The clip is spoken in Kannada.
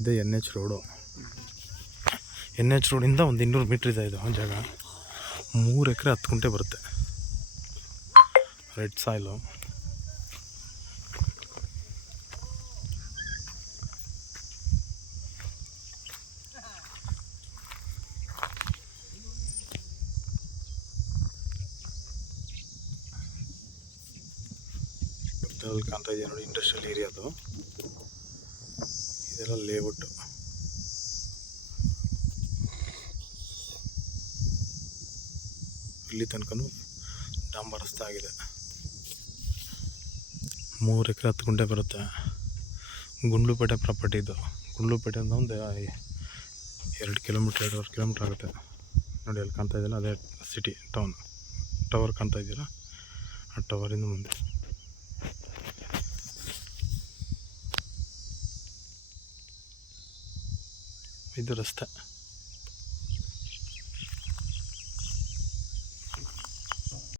ಇದೇ N H road. N H ರೋಡಿಂದ ಒಂದು 200 ಮೀಟ್ರ್ ಇದೆ ಇದು ಜಾಗ. 3 ಎಕರೆ 10 ಗುಂಟೆ ಬರುತ್ತೆ. Red soil. ಅಲ್ಲಿ ಕಾಣ್ತಾ ಇದೆಯಾ ನೋಡಿ, ಇಂಡಸ್ಟ್ರಿಯಲ್ ಏರಿಯಾ ಅದು. ಇದೆಲ್ಲ ಲೇಔಟ್. ಇಲ್ಲಿ ತನಕನೂ ಡಾಂಬರ್ ರಸ್ತೆ ಆಗಿದೆ. 3 ಎಕರೆ 10 ಗುಂಟೆ ಬರುತ್ತೆ. ಗುಂಡ್ಲುಪೇಟೆ ಪ್ರಾಪರ್ಟಿ ಇದು. ಗುಂಡ್ಲುಪೇಟೆಯಿಂದ ಒಂದು 2 ಕಿಲೋಮೀಟ್ರ್ 2.5 ಕಿಲೋಮೀಟ್ರ್ ಆಗುತ್ತೆ ನೋಡಿ. ಅಲ್ಲಿ ಕಾಣ್ತಾ ಇದೆಯಲ್ಲ ಅದೇ ಸಿಟಿ ಟವರ್ ಕಾಣ್ತಾ ಇದೆಯಲ್ಲ, ಆ ಟವರಿಂದ ಮುಂದೆ. ಇದು ರಸ್ತೆ.